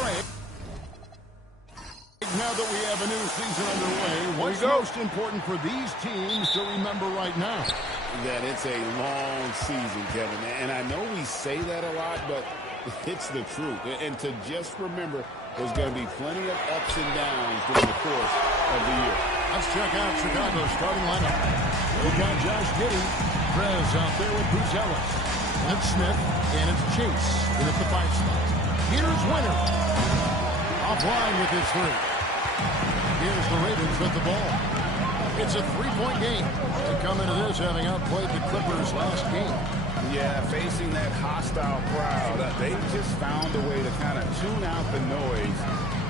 Craig. Now that we have a new season underway, what's most important for these teams to remember right now? That it's a long season, Kevin. And I know we say that a lot, but it's the truth. And to just remember, there's going to be plenty of ups and downs during the course of the year. Let's check out Chicago's starting lineup. We've got Josh Giddey, Prez out there with Bruce Ellis. It's Smith, and it's Chase in at the 5 spot. Here's Winter. Offline with his 3. Here's the Ravens with the ball. It's a 3-point game. They come into this having outplayed the Clippers last game. Yeah, facing that hostile crowd, they just found a way to kind of tune out the noise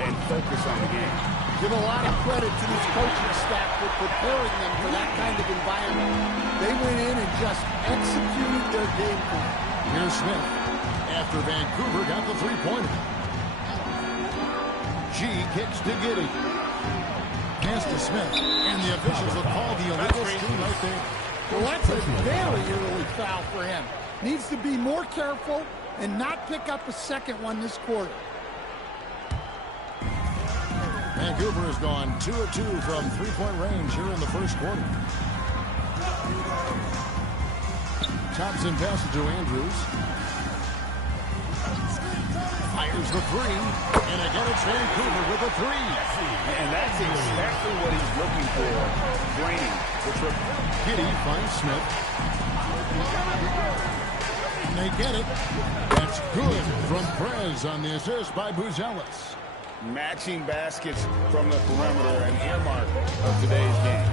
and focus on the game. Give a lot of credit to this coaching staff for preparing them for that kind of environment. They went in and just executed their game plan. Here's Smith after Vancouver got the 3-pointer. G kicks to Giddey. Pass to Smith, and the officials will call the illegal screen right there. Well, that's a very early foul for him. Needs to be more careful and not pick up a second one this quarter. Vancouver has gone 2 of 2 from 3-point range here in the first quarter. Thompson passes to Andrews. Fires the 3, and again it's Vancouver with a 3. And that's exactly what he's looking for, draining the triple. Giddey finds Smith. And they get it. That's good from Prez on the assist by Buzelis. Matching baskets from the perimeter, an earmark of today's game.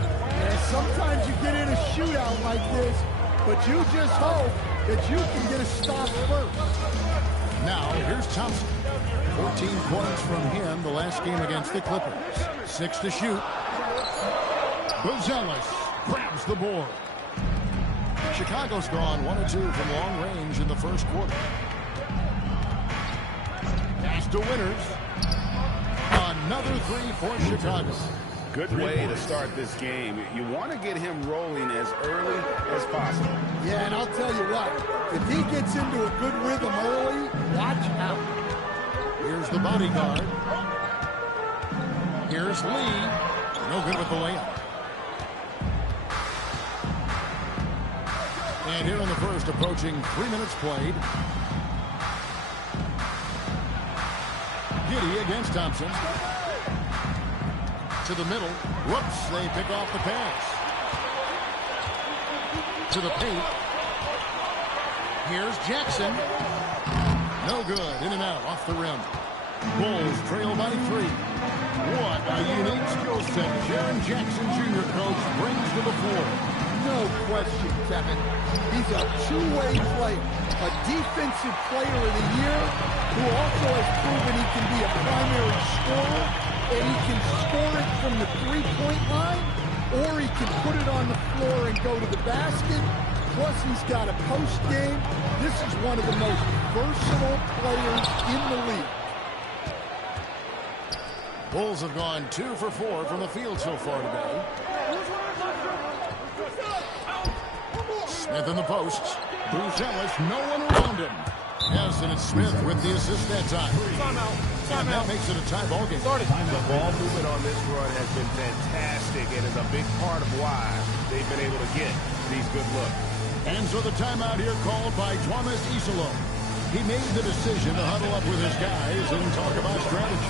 And sometimes you get in a shootout like this, but you just hope that you can get a stop first. Now, here's Thompson. 14 points from him the last game against the Clippers. 6 to shoot. Buzelis grabs the board. Chicago's gone 1 of 2 from long range in the first quarter. Pass to Winters. Another 3 for Chicago. Good way to start this game. You want to get him rolling as early as possible. Yeah, and I'll tell you what, if he gets into a good rhythm early, watch out. Here's the bodyguard. Here's Lee. No good with the layup. And here in the first, approaching 3 minutes played. Giddey against Thompson. To the middle. Whoops, they pick off the pass. To the paint. Here's Jackson. No good. In and out. Off the rim. Bulls trail by 3. What a unique skill set Jaren Jackson Jr. coach brings to the floor. No question, Kevin. He's a two-way player. A defensive player of the year who also has proven he can be a primary scorer, and he can score it from the three-point line, or he can put it on the floor and go to the basket. Plus, he's got a post game. This is one of the most versatile players in the league. Bulls have gone 2 for 4 from the field so far today. Smith in the posts. Buzelis, no one around him. Yes, and it's Smith with the assist that time. And that makes it a tie ball game. The ball movement on this run has been fantastic and is a big part of why they've been able to get these good looks. And so the timeout here called by Thomas Isolo. He made the decision to huddle up with his guys and talk about strategy.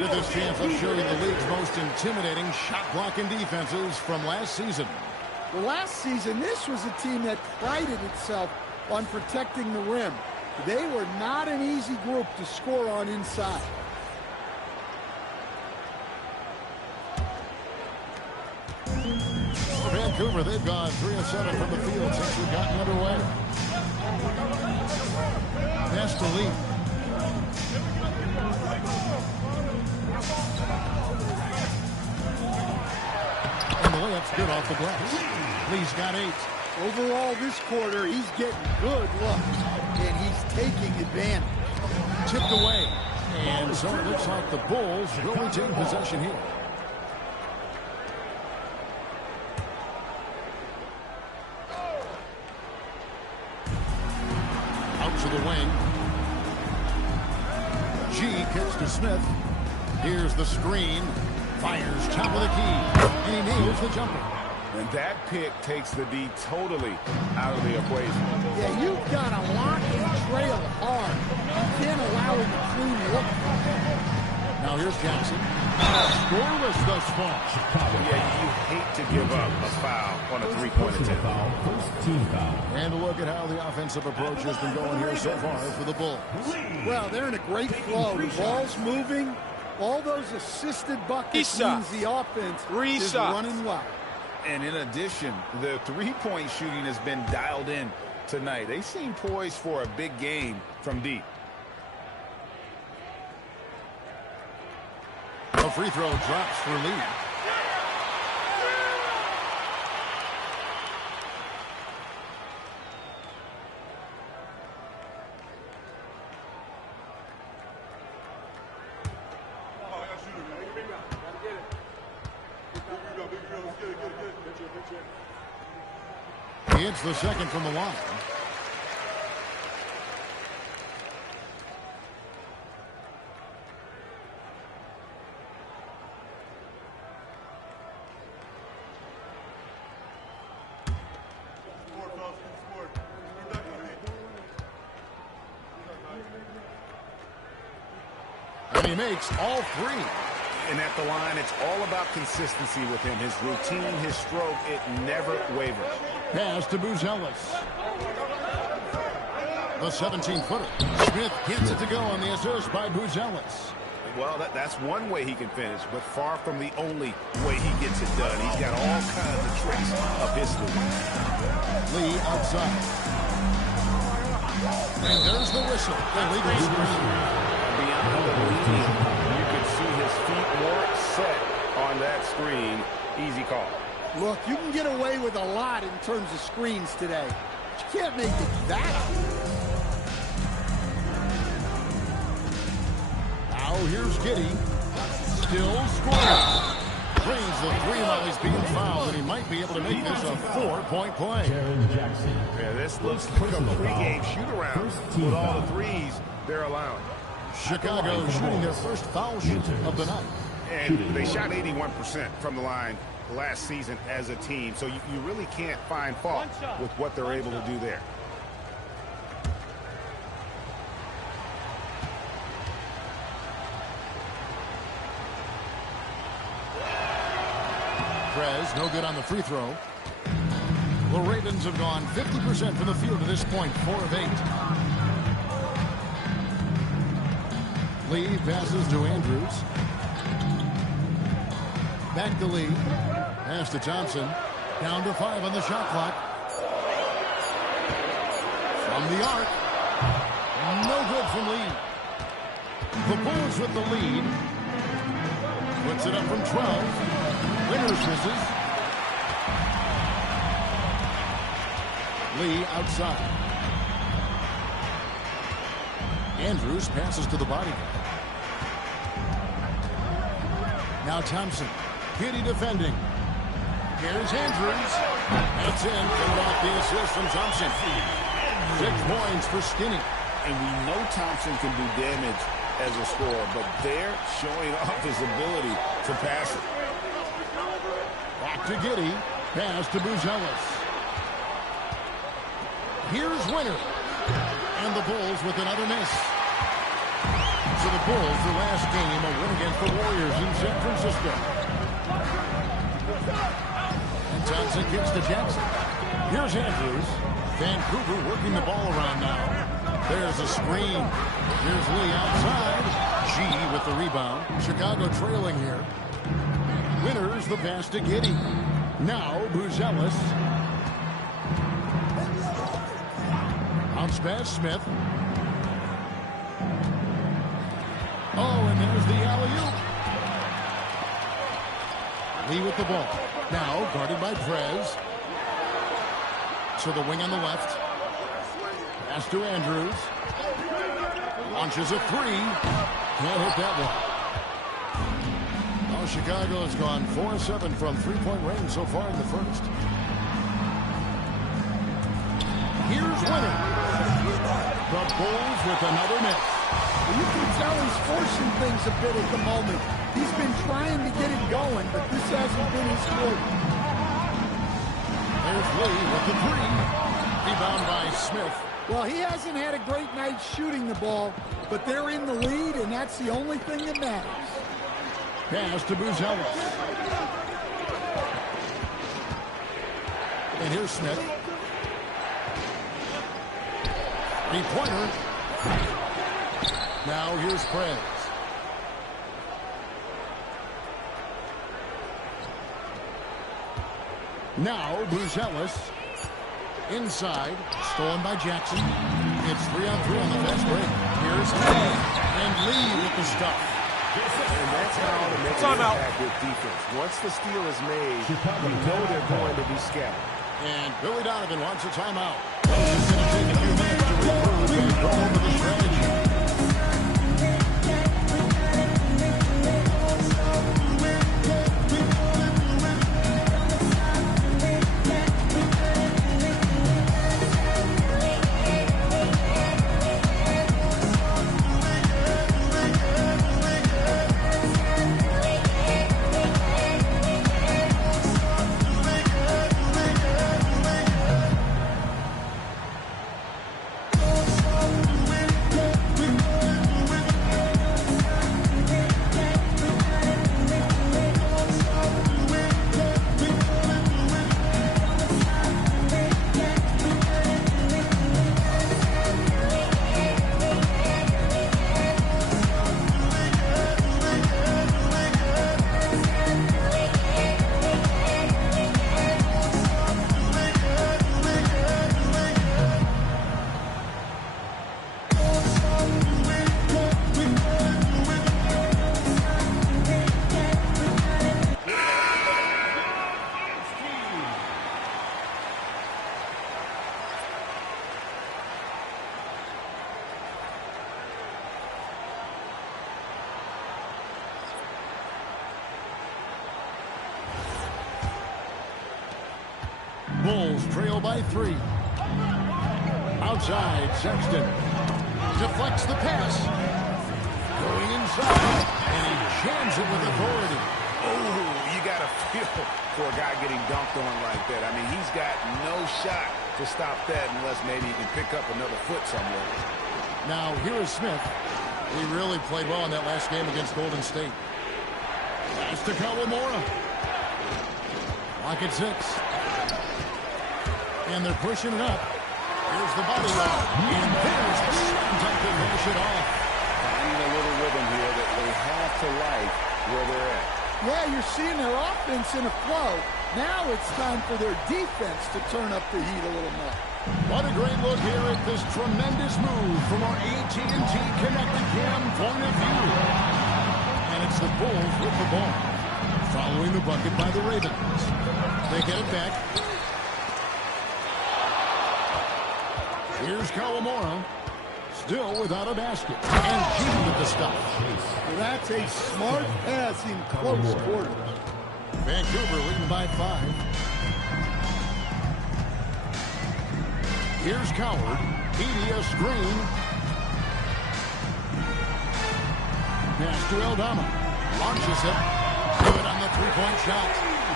With this chance, let's show you the league's most intimidating shot-blocking defenses from last season. Well, last season, this was a team that prided itself on protecting the rim. They were not an easy group to score on inside. For Vancouver, they've gone 3 of 7 from the field since we've gotten underway. Pass to Lee. And the layup's good off the glass. Lee's got 8. Overall, this quarter, he's getting good looks, and he's taking advantage. Tipped away. And so it looks like the Bulls will retain possession here. Out to the wing. G kicks to Smith. Here's the screen. Fires top of the key. And he nails the jumper. And that pick takes the D totally out of the equation. Yeah, you've got to lock and trail hard. You can't allow him to clean look. Now here's Jackson. Scoreless thus far. Yeah, you hate to give up a foul on a three-point attempt. First team foul. And look at how the offensive approach has been going here so far for the Bulls. Well, they're in a great flow. The ball's moving. All those assisted buckets means the offense is running well. And in addition, the three-point shooting has been dialed in tonight. They seem poised for a big game from deep. The free throw drops for Lee. He hits the second from the line. And he makes all 3. And at the line, it's all about consistency with him. His routine, his stroke, it never wavers. Pass to Buzelis. The 17-footer. Smith gets it to go on the assist by Buzelis. Well, that's one way he can finish, but far from the only way he gets it done. He's got all kinds of tricks up his sleeve. Lee outside. And there's the whistle. Illegal screen. Beyond the lead, you can see his feet more set on that screen. Easy call. Look, you can get away with a lot in terms of screens today. But you can't make it that. Now here's Giddey. Still scoring. Brings the 3 while he's being fouled, and he might be able to make this a 4-point play. Jaren Jackson. Yeah, this looks like a pregame shoot-around with all the threes they're allowing. Chicago shooting their first foul shoot of the night. And they shot 81% from the line last season as a team, so you really can't find fault with what they're able to do there. Prez, no good on the free throw. The Ravens have gone 50% from the field to this point, 4 of 8. Lee passes to Andrews. Back to Lee. Pass to Thompson. Down to 5 on the shot clock. From the arc. No good from Lee. The Bulls with the lead. Puts it up from 12. Winters misses. Lee outside. Andrews passes to the body. Now Thompson. Giddey defending. Here's Andrews. That's in. Coming off the assist from Thompson. 6 points for Skinny. And we know Thompson can do damage as a scorer, but they're showing off his ability to pass it. Back to Giddey. Pass to Buzelis. Here's Winter. And the Bulls with another miss. So the Bulls, their last game, a win against the Warriors in San Francisco. And Johnson gets to Jackson. Here's Andrews. Vancouver working the ball around now. There's a screen. Here's Lee outside. G with the rebound. Chicago trailing here. Winters the pass to Giddey. Now Buzelis. Bounce pass Smith. Oh, and there's the alley-oop. Lee with the ball. Now guarded by Prez. To the wing on the left. Pass to Andrews. Launches a three. Can't hit that one. Oh, Chicago has gone 4-7 from three-point range so far in the first. Here's Winter. The Bulls with another miss. You can tell he's forcing things a bit at the moment. He's been trying to get it going, but this hasn't been his quarter. There's Lee with the three. Rebound by Smith. Well, he hasn't had a great night shooting the ball, but they're in the lead, and that's the only thing that matters. Pass to Buzelis. And here's Smith. Three-pointer. Now here's Prez. Now Buzelis. Inside. Stolen by Jackson. It's 3-on-3 on the fast break. Here's Lee. And Lee with the stuff. And that's how to make an impact with defense. Once the steal is made, you know they're going to be scattered. And Billy Donovan wants a timeout. He's going to take a few minutes to regroup and go over the strategy. Bulls trail by 3. Outside, Sexton deflects the pass. Going inside, and he jams it with authority. Oh, you got to feel for a guy getting dunked on like that. I mean, he's got no shot to stop that unless maybe he can pick up another foot somewhere. Now, here is Smith. He really played well in that last game against Golden State. Pass to Kawamura. Lock at 6. And they're pushing it up. Here's the body lock. And there's the shot to finish it off. Finding a little rhythm here that they have to like where they're at. Yeah, you're seeing their offense in a flow. Now it's time for their defense to turn up the heat a little more. What a great look here at this tremendous move from our AT&T Connected Cam point of view. And it's the Bulls with the ball. Following the bucket by the Ravens. They get it back. Here's Kawamura. Still without a basket. And G with the stop. Well, that's a smart pass in close quarters. Vancouver leading by 5. Here's Coward. Edey a screen. Pass to Eldama. Launches it. Good on the three-point shot.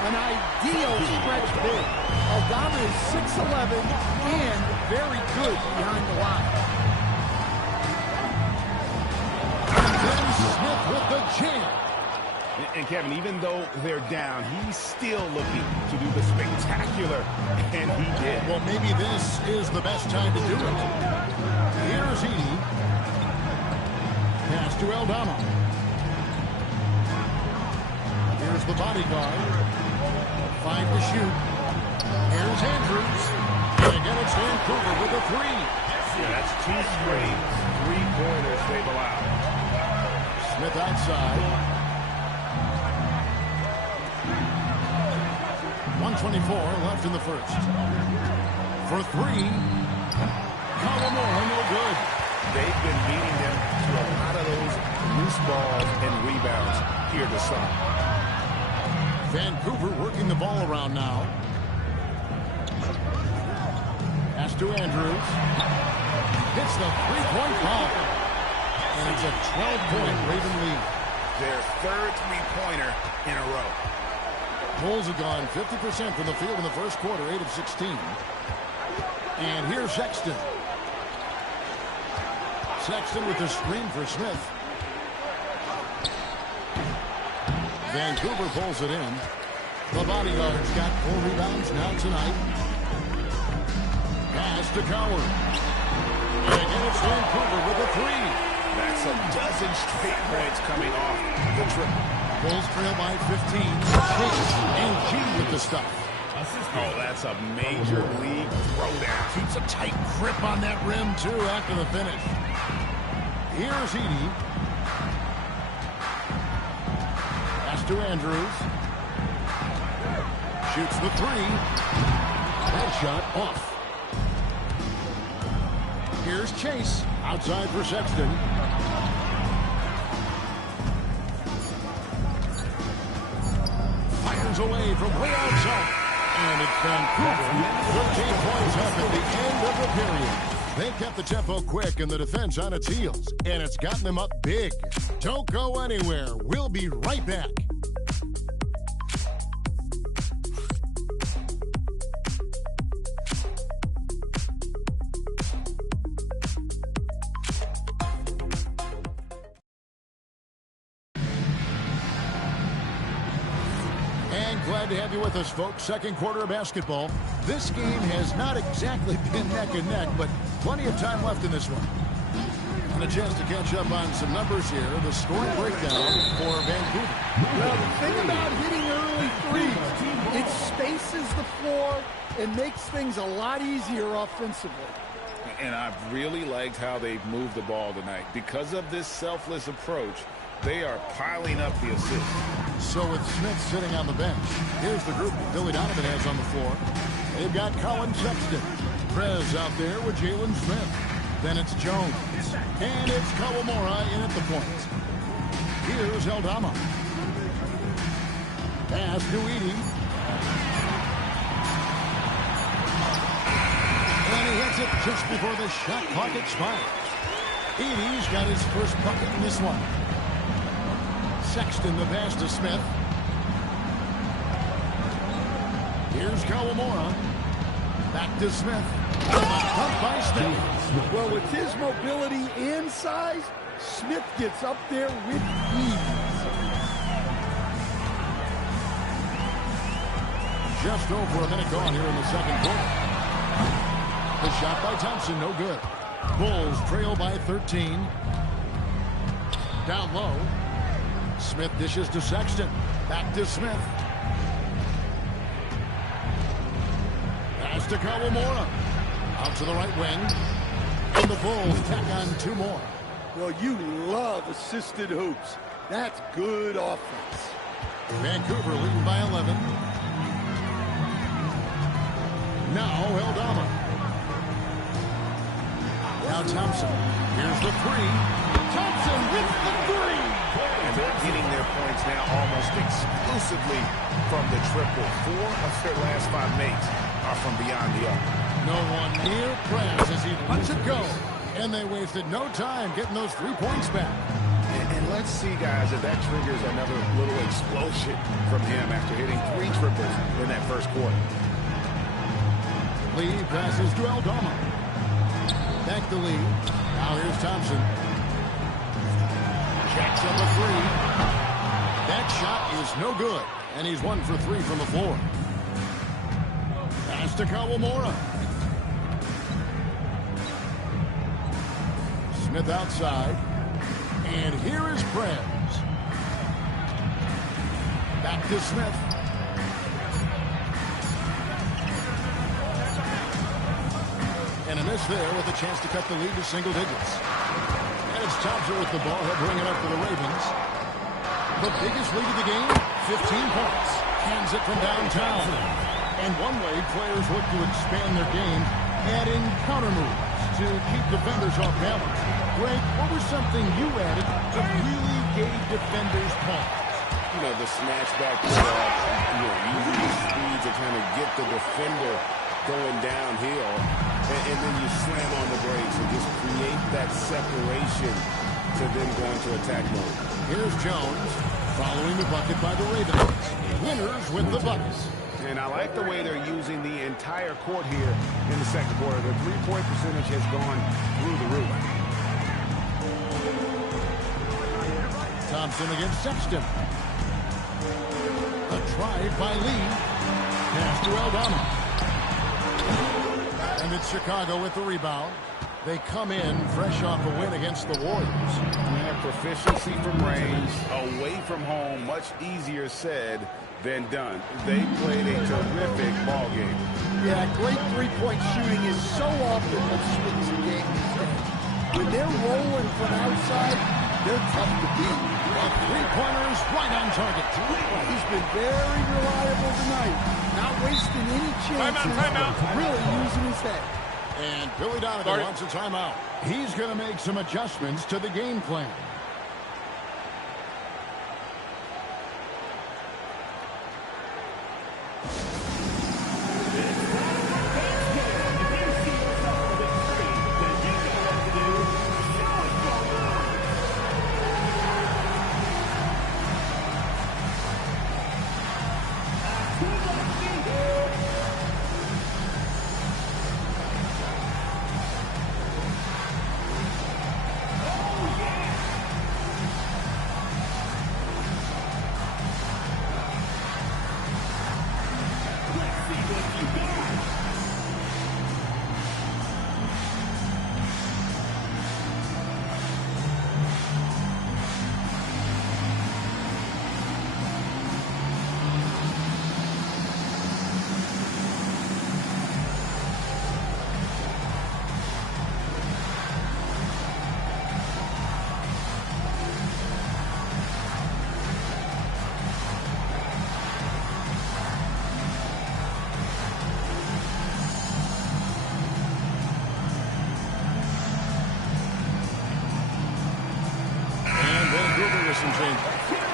An ideal stretch big. Eldama is 6'11" and very good behind the line. with the jam. And Kevin, even though they're down, he's still looking to do the spectacular, and he did. Well, maybe this is the best time to do it. Here's Edey. Pass to Aldama. Here's the bodyguard. 5 to shoot. Here's Andrews. And again, it's Vancouver with a 3. Yeah, that's 2 straight 3-pointers they've allowed. Smith outside. 1:24 left in the first. For 3. Kawamura, no good. They've been beating them to a lot of those loose balls and rebounds here to start. Vancouver working the ball around now. Pass to Andrews. Hits the three-point ball. And it's a 12-point Raven lead. Their third three-pointer in a row. Bulls have gone 50% from the field in the first quarter, 8 of 16. And here's Sexton. Sexton with the screen for Smith. Vancouver pulls it in. The bodyguard's got 4 rebounds now tonight. Pass to Coward. And again, it's Vancouver with a 3. That's a dozen straight points coming off the triple. Bulls trail by 15. And G with the stuff. Oh, that's a major league throwdown. Keeps a tight grip on that rim, too, after the finish. Here's Edey. Pass to Andrews. Shoots the 3. That shot off. Here's Chase. Outside for Sexton. Fires away from way outside. And it's Vancouver. 13 points up at the end of the period. They kept the tempo quick and the defense on its heels. And it's gotten them up big. Don't go anywhere. We'll be right back. Glad to have you with us, folks. Second quarter of basketball. This game has not exactly been neck and neck, but plenty of time left in this one. And a chance to catch up on some numbers here. The scoring breakdown for Vancouver. Well, the thing about hitting early threes, it spaces the floor and makes things a lot easier offensively. And I've really liked how they've moved the ball tonight. Because of this selfless approach, they are piling up the assists. So with Smith sitting on the bench, here's the group that Billy Donovan has on the floor. They've got Colin Sexton. Prez out there with Jalen Smith. Then it's Jones. And it's Kawamura in at the point. Here's Aldama. Pass to Edey. And he hits it just before the shot clock expires. Edey's got his first bucket in this one. Sexton the pass to Smith. Here's Kawamura. Back to Smith. Pumped by Smith. Well, with his mobility and size, Smith gets up there with ease. Just over a minute gone here in the second quarter. The shot by Thompson, no good. Bulls trail by 13. Down low. Smith dishes to Sexton. Back to Smith. Pass to Kawamura. Out to the right wing. And the Bulls tack on 2 more. Well, you love assisted hoops. That's good offense. Vancouver leading by 11. Now Aldama. Now Thompson. Here's the 3. Thompson with the 3. And they're getting their points now almost exclusively from the triple. 4 of their last 5 mates are from beyond the arc. No one near Prez as he lets it go. And they wasted no time getting those 3 points back. And let's see, guys, if that triggers another little explosion from him after hitting 3 triples in that first quarter. Lee passes to Aldama. Back to Lee. Now here's Thompson. Jacks up a three. That shot is no good, and he's 1 for 3 from the floor. Pass to Kawamura. Smith outside. And here is Prez. Back to Smith. And a miss there with a chance to cut the lead to single digits. And it's Thompson with the ball. He'll bring it up for the Ravens. The biggest lead of the game, 15 points. Hands it from downtown. And one way players look to expand their game, adding counter moves to keep defenders off balance. Greg, what was something you added that really gave defenders pause? You know, the snatch back to using the speed to kind of get the defender going downhill, and then you slam on the brakes and just create that separation to then go into attack mode. Here's Jones following the bucket by the Ravens. Winners with the Bucks. And I like the way they're using the entire court here in the second quarter. The three-point percentage has gone through the roof. Thompson against Sexton. A drive by Lee. Pass to Aldama. And it's Chicago with the rebound. They come in fresh off a win against the Warriors. And proficiency from range, away from home, much easier said than done. They played a terrific ball game. Yeah, great three-point shooting is so often what swings the game these days. When they're rolling from outside, they're tough to beat. A three-pointer is right on target. He's been very reliable tonight. Not wasting any chances. Timeout. Really using his head. And Billy Donovan wants a timeout. He's going to make some adjustments to the game plan.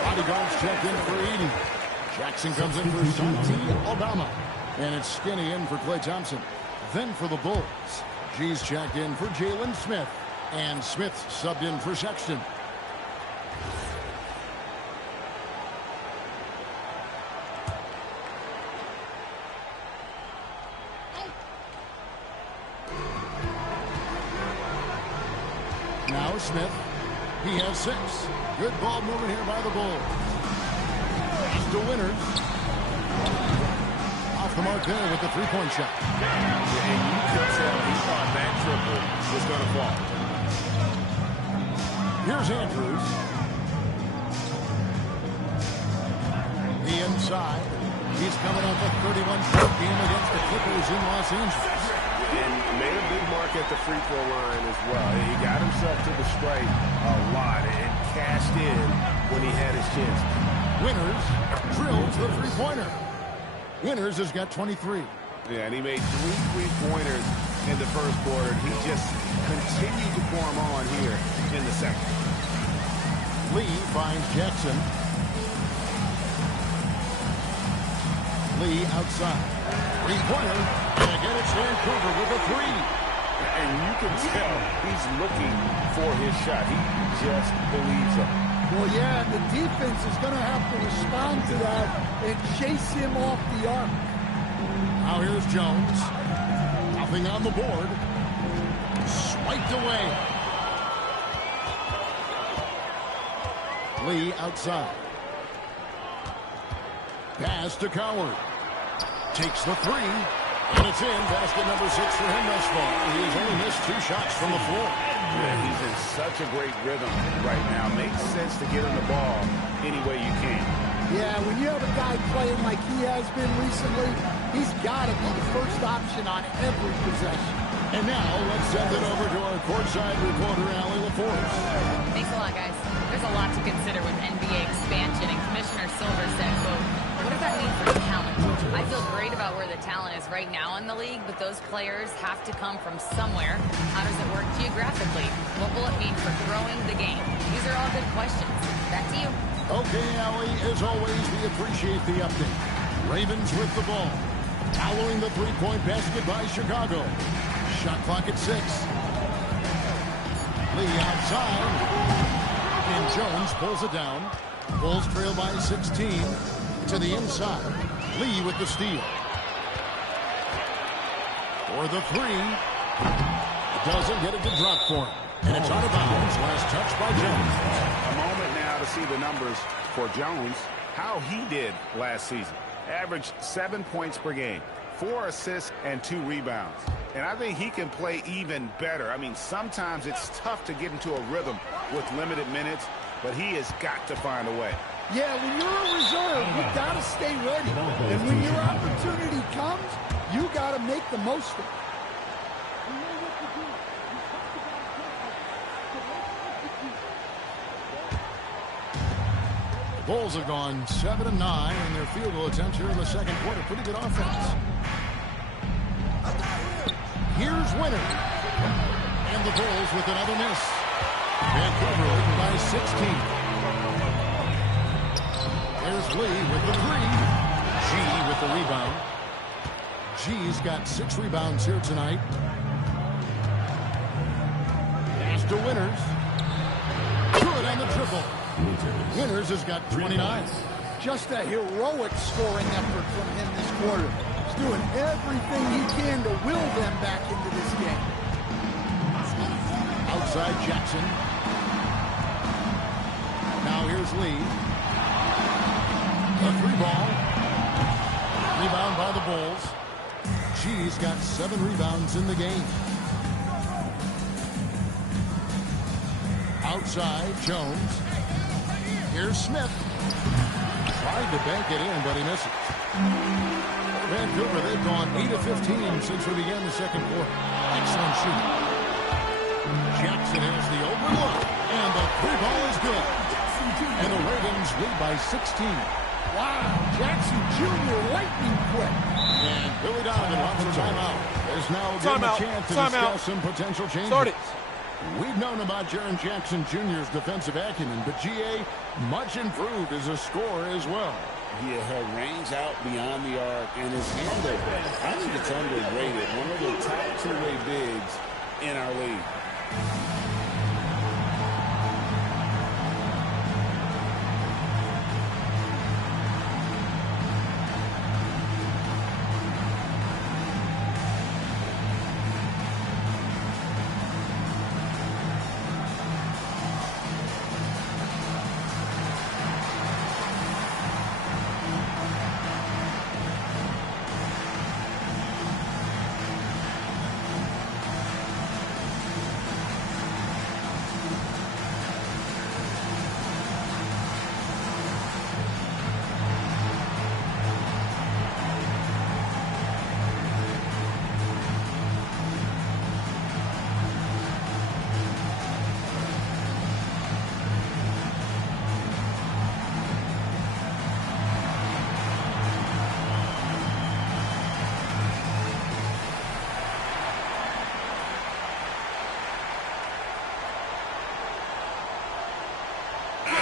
Bodyguards check in for Eden. Jackson comes in for Santi Aldama. And it's Skinny in for Klay Thompson. Then for the Bulls, G's checked in for Jalen Smith. And Smith subbed in for Sexton. Now Smith. He has 6. Good ball movement here by the Bulls. Pass to Winners. Off the mark there with the three-point shot. And you could tell he thought that triple was going to fall. Here's Andrews. The inside. He's coming off a 31-point game against the Clippers in Los Angeles. And made a big mark at the free throw line as well. He got himself to the stripe a lot and cashed in when he had his chance. Winners drills the three-pointer. Winners has got 23. Yeah, and he made 3 three-pointers in the first quarter. He just continued to pour them on here in the second. Lee finds Jackson. Lee outside. Three-pointer. And again, it's Vancouver with a 3. And you can tell he's looking for his shot. He just believes him. Well, yeah, and the defense is going to have to respond to that and chase him off the arc. Now here's Jones. Nothing on the board. Swiped away. Lee outside. Pass to Coward. Takes the three. And it's in. Basket number 6 for him thus far. He has only missed 2 shots from the floor. Yeah, he's in such a great rhythm right now. Makes sense to get him the ball any way you can. Yeah, when you have a guy playing like he has been recently, he's got to be the first option on every possession. And now let's send it over to our courtside reporter, Allie LaForce. Thanks a lot, guys. There's a lot to consider with NBA expansion, and Commissioner Silver said, quote, what does that mean for talent? I feel great about where the talent is right now in the league, but those players have to come from somewhere. How does it work geographically? What will it mean for growing the game? These are all good questions. Back to you. Okay, Allie, as always, we appreciate the update. Ravens with the ball. Following the three-point basket by Chicago. Shot clock at 6. Lee outside. And Jones pulls it down. Bulls trail by 16 to the inside. Lee with the steal. For the 3. Doesn't get it to drop for him. And it's out of bounds. Last touch by Jones. A moment now to see the numbers for Jones, how he did last season. Averaged 7 points per game, 4 assists, and 2 rebounds. And I think he can play even better. I mean, sometimes it's tough to get into a rhythm with limited minutes, but he has got to find a way. Yeah, when you're a reserve, you got to stay ready. And when your opportunity comes, you got to make the most of it. The Bulls have gone 7 of 9 in their field goal attempts here in the second quarter. Pretty good offense. Here's Winter. And the Bulls with another miss. Vancouver leading by 16. There's Lee with the 3. G with the rebound. G's got 6 rebounds here tonight. Pass to Winters. Good on the triple. Winters has got 29. Just a heroic scoring effort from him this quarter. He's doing everything he can to will them back into this game. Outside Jackson. Now here's Lee. A 3 ball. Rebound by the Bulls. G's got 7 rebounds in the game. Outside Jones. Here's Smith. Tried to bank it in, but he misses. Vancouver, they've gone 8 of 15 since we began the second quarter. Excellent shooting. Jackson has the open look, and the 3 ball is good. And the Ravens lead by 16. Wow, Jackson Jr. lightning quick. And Billy Donovan wants a timeout. There's now given a chance to discuss some potential changes. Start it. We've known about Jaren Jackson Jr.'s defensive acumen, but GA much improved as a scorer as well. Yeah, her range out beyond the arc and his handle. I think it's underrated. One of the top 2-way bigs in our league.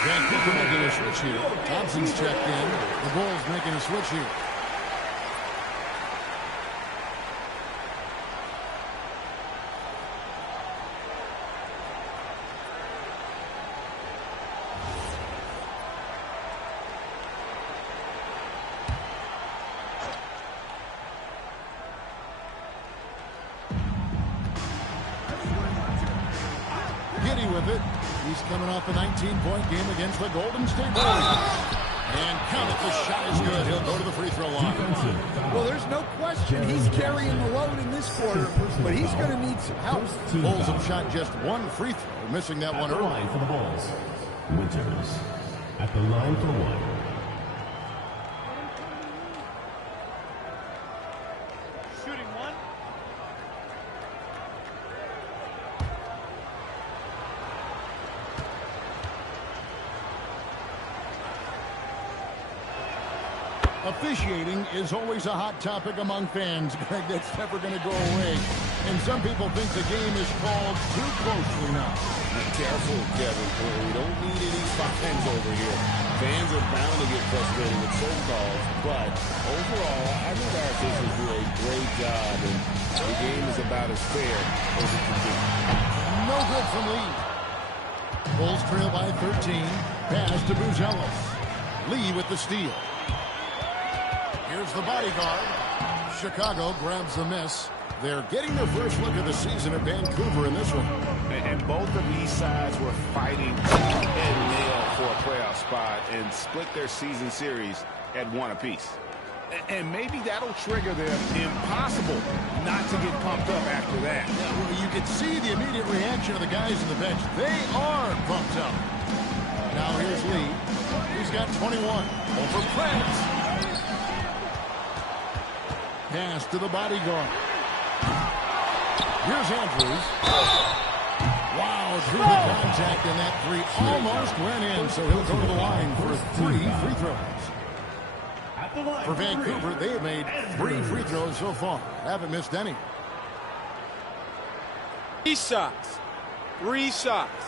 Vancouver making a switch here. Thompson's checked in. The Bulls making a switch here. Giddy with it. He's coming off a 19-point game against the Golden State Warriors. And count it, the shot is good. He'll go to the free throw line. Well, there's no question he's carrying the load in this quarter, but he's going to need some help. Bulls have shot just one free throw, missing that one early. For the Bulls, Winters at the line for one. Officiating is always a hot topic among fans, Greg. That's never going to go away. And some people think the game is called too closely now. Be careful, Kevin. We don't need any fines over here. Fans are bound to get frustrated with certain calls, but overall, I think our officials do a great job, and the game is about as fair as it can be. No good from Lee. Bulls trail by 13. Pass to Buzelis. Lee with the steal. Here's the bodyguard. Chicago grabs the miss. They're getting their first look of the season at Vancouver in this one. And both of these sides were fighting tooth and nail for a playoff spot and split their season series at one apiece. And maybe that'll trigger them. Impossible not to get pumped up after that. Yeah, well, you can see the immediate reaction of the guys in the bench. They are pumped up. Now here's Lee. He's got 21. Over Prince. Pass to the bodyguard. Here's Andrews. Wow, through the contact, and that three almost went in, so he'll go to the line for 3 free throws. For Vancouver, they have made 3 free throws so far. Haven't missed any. 3 shots. 3 shots.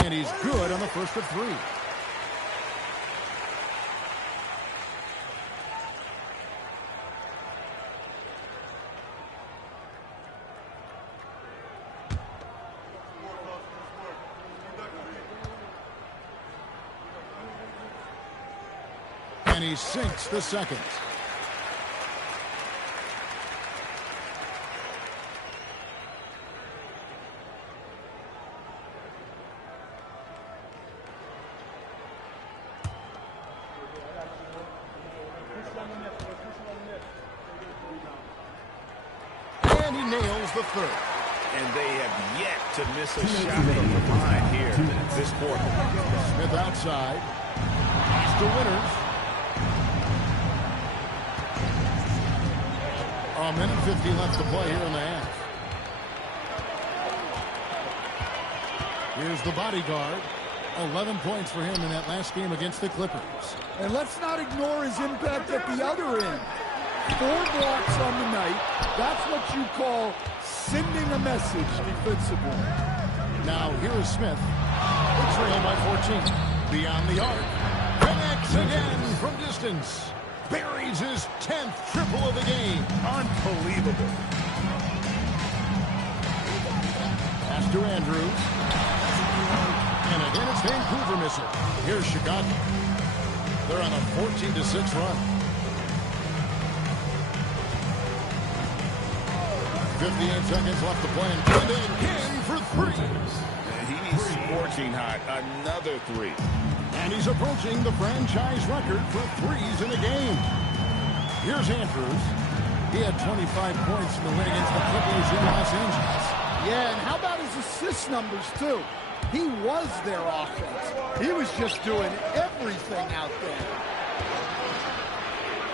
And he's good on the first of 3. And he sinks the second. And he nails the third. And they have yet to miss a shot from behind here this quarter. Smith outside. Pass to Winters. A minute 50 left to play here in the half. Here's the bodyguard. 11 points for him in that last game against the Clippers. And let's not ignore his impact at the other end. 4 blocks on the night. That's what you call sending a message defensively. Now here is Smith. They trail by 14. Beyond the arc. Connects again from distance. Buries his 10th triple of the game. Unbelievable. Pass to Andrews. And again, it's Vancouver missing. Here's Chicago. They're on a 14-6 run. 58 seconds left to play. And in for 3. And he's scorching hot. Another 3. And he's approaching the franchise record for threes in a game. Here's Andrews. He had 25 points in the win against the Clippers in Los Angeles. Yeah, and how about his assist numbers, too? He was their offense. He was just doing everything out there.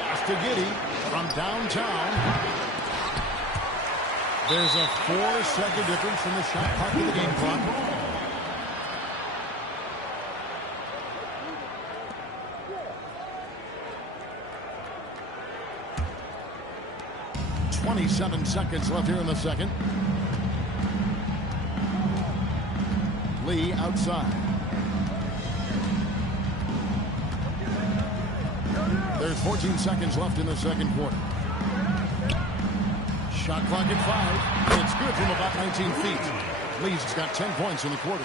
Pass to Giddey from downtown. There's a 4-second difference from the shot clock to the game clock. .27 seconds left here in the second. Lee outside. There's 14 seconds left in the second quarter. Shot clock at 5. It's good from about 19 feet. Lee's got 10 points in the quarter.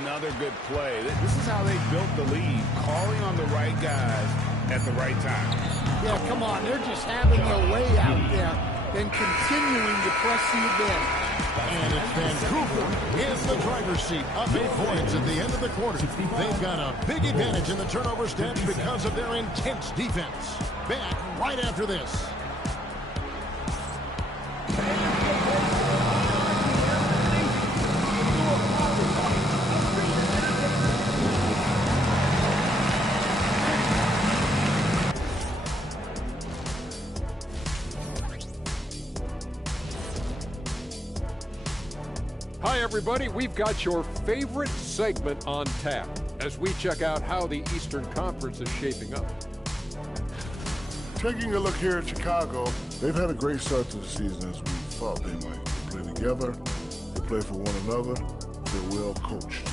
Another good play. This is how they built the lead, calling on the right guys at the right time. Yeah, come on. They're just having their way out there and continuing to press the advantage. And it's Vancouver in the driver's seat, up 8 points at the end of the quarter. They've got a big advantage in the turnover stats because of their intense defense. Back right after this. Hi, everybody. We've got your favorite segment on tap as we check out how the Eastern Conference is shaping up. Taking a look here at Chicago, they've had a great start to the season as we thought they might. They play together, they play for one another, they're well coached.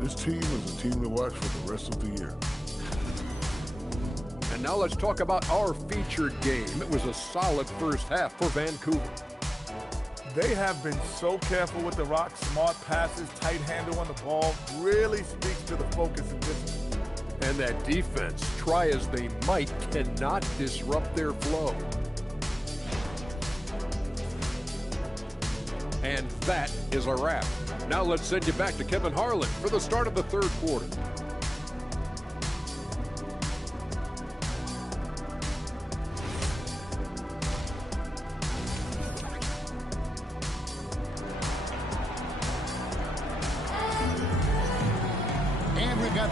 This team is a team to watch for the rest of the year. And now let's talk about our featured game. It was a solid first half for Vancouver. They have been so careful with the rock, smart passes, tight handle on the ball, really speaks to the focus and discipline. And that defense, try as they might, cannot disrupt their flow. And that is a wrap. Now let's send you back to Kevin Harlan for the start of the third quarter.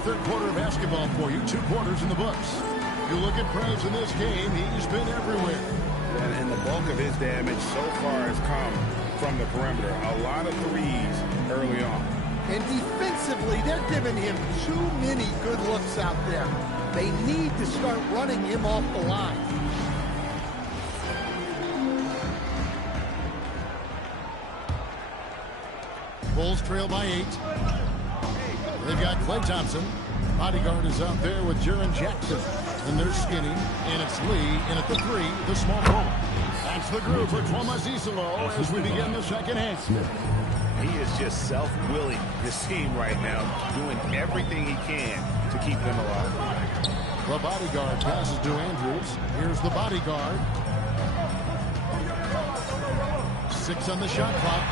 Third quarter of basketball for you. 2 quarters in the books. You look at Prez in this game, he's been everywhere. And the bulk of his damage so far has come from the perimeter. A lot of threes early on. And defensively, they're giving him too many good looks out there. They need to start running him off the line. Bulls trail by 8. They've got Klay Thompson. Bodyguard is out there with Jaren Jackson. And they're skinny. And it's Lee in at the 3, the small forward. That's the group for Thomas Isolo as we begin the second half. He is just self-willing, this team right now, doing everything he can to keep them alive. The bodyguard passes to Andrews. Here's the bodyguard. 6 on the shot clock.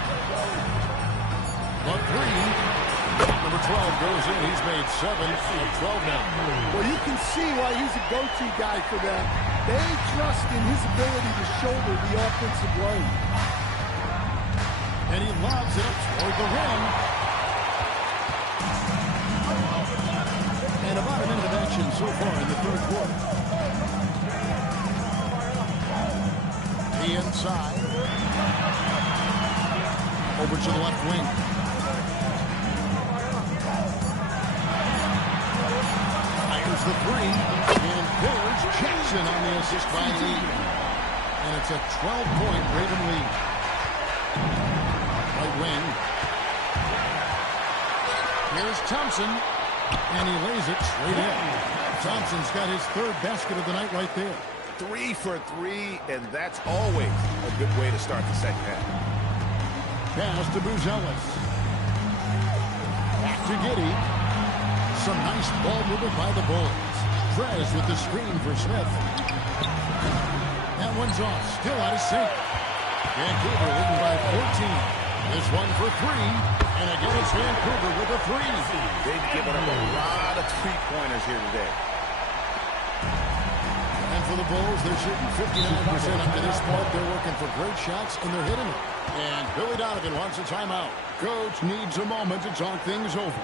The 3. Number 12 goes in. He's made 7 of 12 now. Well, you can see why he's a go-to guy for them. They trust in his ability to shoulder the offensive load. And he lobs it up toward the rim. And about a minute of action so far in the third quarter. The inside. Over to the left wing. The 3, and there's Jackson on the assist by Lee. And it's a 12-point Raven lead. Right wing. Here's Thompson, and he lays it straight in. Thompson's got his 3rd basket of the night right there. 3 for 3, and that's always a good way to start the second half. Pass to Buzelis. Back to Giddey. Some nice ball movement by the Bulls. Prez with the screen for Smith. That one's off, still out of sync. Vancouver leading by 14. This one for 3, and again it's Vancouver with a 3. They've given up a lot of three-pointers here today. And for the Bulls, they're shooting 59% up to this point. They're working for great shots, and they're hitting it. And Billy Donovan wants a timeout. Coach needs a moment to talk things over.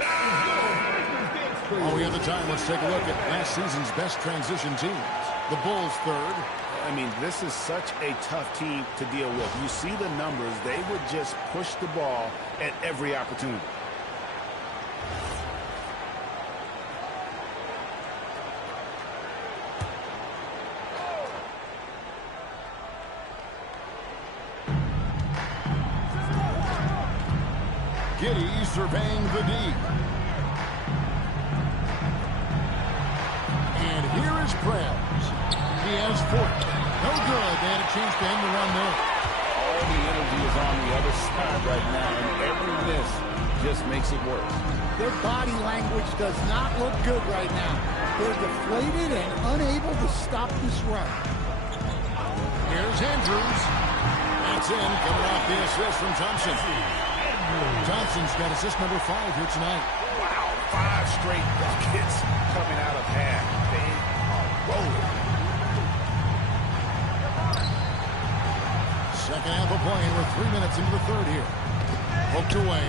Oh, we have the time. Let's take a look at last season's best transition teams. The Bulls third. I mean, this is such a tough team to deal with. You see the numbers. They would just push the ball at every opportunity. Giddey surveying the D. And here is Krebs. He has 40. No good. They had a chance to end the run there. All the energy is on the other side right now, and every miss just makes it worse. Their body language does not look good right now. They're deflated and unable to stop this run. Here's Andrews. That's in, coming off the assist from Thompson. Thompson's got assist number 5 here tonight. Wow, 5 straight buckets coming out of half. They are rolling. Second half of play, and we're 3 minutes into the third here. Poked away.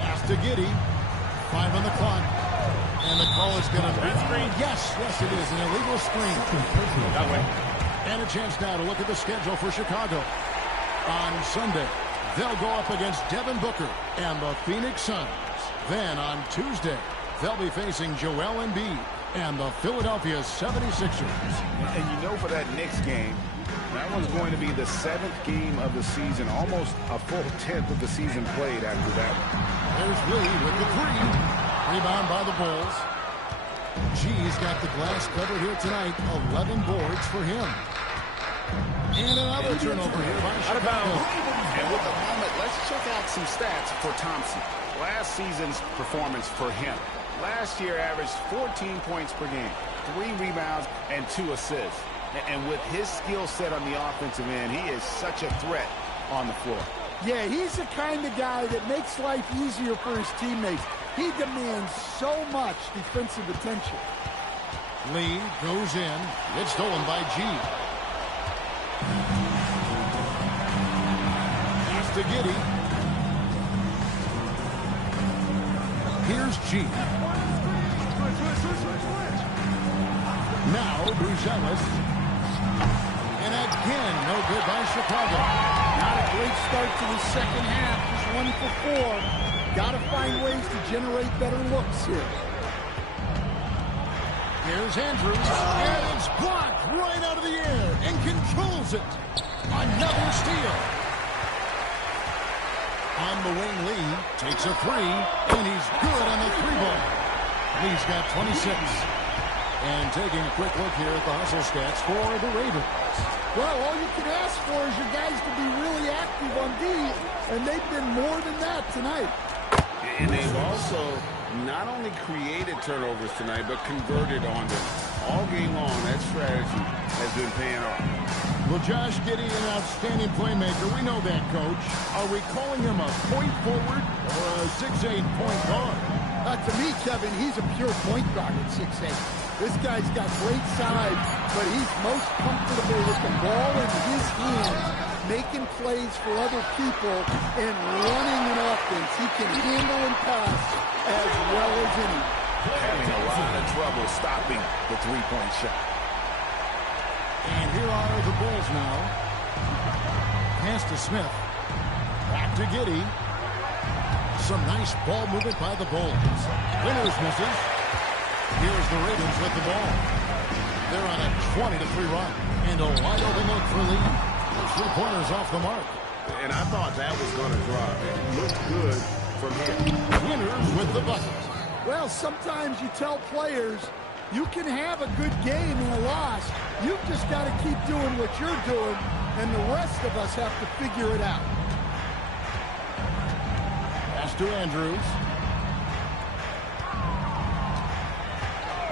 Pass to Giddey. 5 on the clock. And the call is going to be screen. Yes, it is an illegal screen. That way. And a chance now to look at the schedule for Chicago. On Sunday, they'll go up against Devin Booker and the Phoenix Suns. Then on Tuesday, they'll be facing Joel Embiid and the Philadelphia 76ers. And you know, for that Knicks game, that one's going to be the 7th game of the season, almost a full 10th of the season played after that one. There's Lee with the 3. Rebound by the Bulls. G's got the glass covered here tonight. 11 boards for him. And another turnover here by Chicago. Out of bounds. And with the moment, let's check out some stats for Thompson. Last season's performance for him. Last year averaged 14 points per game, 3 rebounds, and 2 assists. And with his skill set on the offensive end, he is such a threat on the floor. Yeah, he's the kind of guy that makes life easier for his teammates. He demands so much defensive attention. Lee goes in. It's stolen by G. Pass to Giddey. Here's G. Now Bruzelis. And again, no good by Chicago. Not a great start to the second half. Just 1 for 4. Got to find ways to generate better looks here. Here's Andrews. And it's blocked right out of the air and controls it. Another steal. On the wing, Lee takes a 3, and he's good on the 3-ball. Lee's got 26. And taking a quick look here at the hustle stats for the Ravens. Well, all you can ask for is your guys to be really active on D, and they've been more than that tonight. And they've also not only created turnovers tonight, but converted on them. All game long, that strategy has been paying off. Well, Josh Giddey, an outstanding playmaker. We know that, Coach. Are we calling him a point forward or a 6'8" point guard? To me, Kevin, he's a pure point guard at 6'8". This guy's got great size, but he's most comfortable with the ball in his hands, making plays for other people and running an offense. He can handle and pass as well as any. Having a lot of trouble stopping the 3-point shot. And here are the Bulls now. Pass to Smith. Back to Giddey. Some nice ball movement by the Bulls. Winters misses. Here's the Ravens with the ball. They're on a 20-3 run. And a wide open look for Lee. 3-pointers off the mark. And I thought that was going to drop. It looked good from here. Winters with the bucket. Well, sometimes you tell players you can have a good game and a loss. You've just got to keep doing what you're doing, and the rest of us have to figure it out. Pass to Andrews.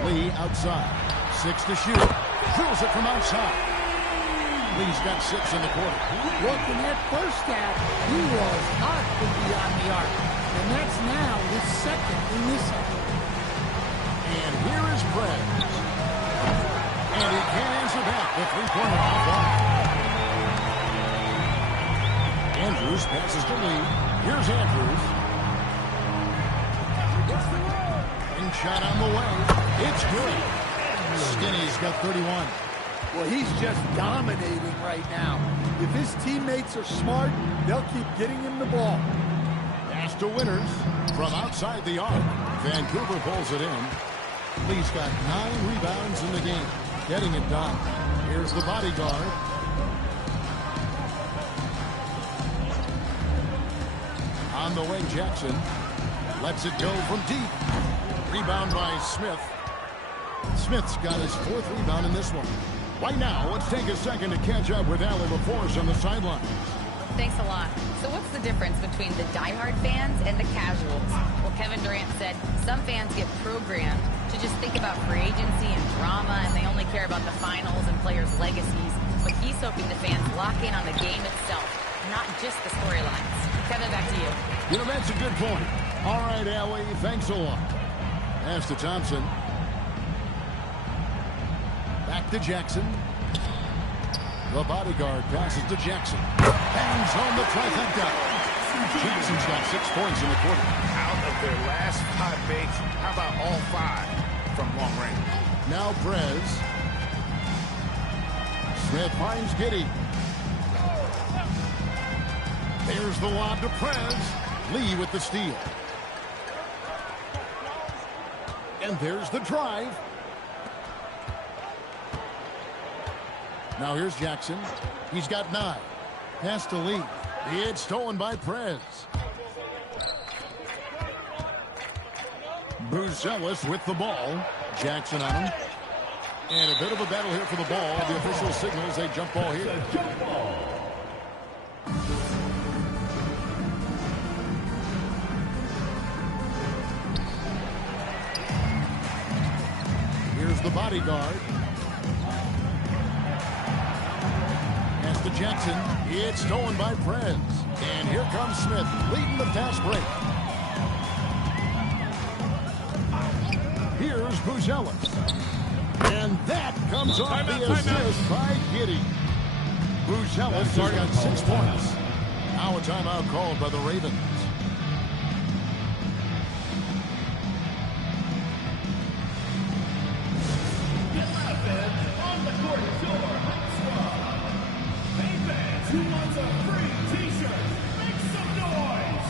Lee outside. 6 to shoot. Throws it from outside. Lee's got 6 in the quarter. Look, in that first half, he was hot from beyond the arc. And that's now his second in this half. And here is Krebs. And he can't answer back. The 3-pointer offline. Andrews passes to Lee. Here's Andrews. shot on the way. It's good. Skinny's got 31. Well, he's just dominating right now. If his teammates are smart, they'll keep getting him the ball. Pass to Winters from outside the arc. Vancouver pulls it in. Lee's got 9 rebounds in the game. Getting it done. Here's the bodyguard. On the way, Jackson lets it go from deep. Rebound by Smith. Smith's got his 4th rebound in this one. Right now, let's take a second to catch up with Allie LaForce on the sideline. Thanks a lot. So what's the difference between the diehard fans and the casuals? Well, Kevin Durant said some fans get programmed to just think about free agency and drama, and they only care about the finals and players' legacies. But he's hoping the fans lock in on the game itself, not just the storylines. Kevin, back to you. You know, that's a good point. All right, Allie, thanks a lot. Pass to Thompson. Back to Jackson. The bodyguard passes to Jackson. Bangs home the trifecta. Jackson's got 6 points in the quarter. Out of their last 5 makes, how about all 5 from long range? Now Prez. Smith finds Giddey. There's the lob to Prez. Lee with the steal. And there's the drive. Now here's Jackson. He's got 9. Pass to Lee. It's stolen by Prez. Buzelis with the ball. Jackson on him. And a bit of a battle here for the ball. The official signals a jump ball here. Here's the bodyguard. Pass to Jackson. It's stolen by Prez. And here comes Smith leading the fast break. Here's Buzelis. And that comes off the assist by Giddey. Buzelis has got 6 points. Now a timeout called by the Ravens. On the court, your home squad. Hey fans, who wants a free t-shirt? Make some noise!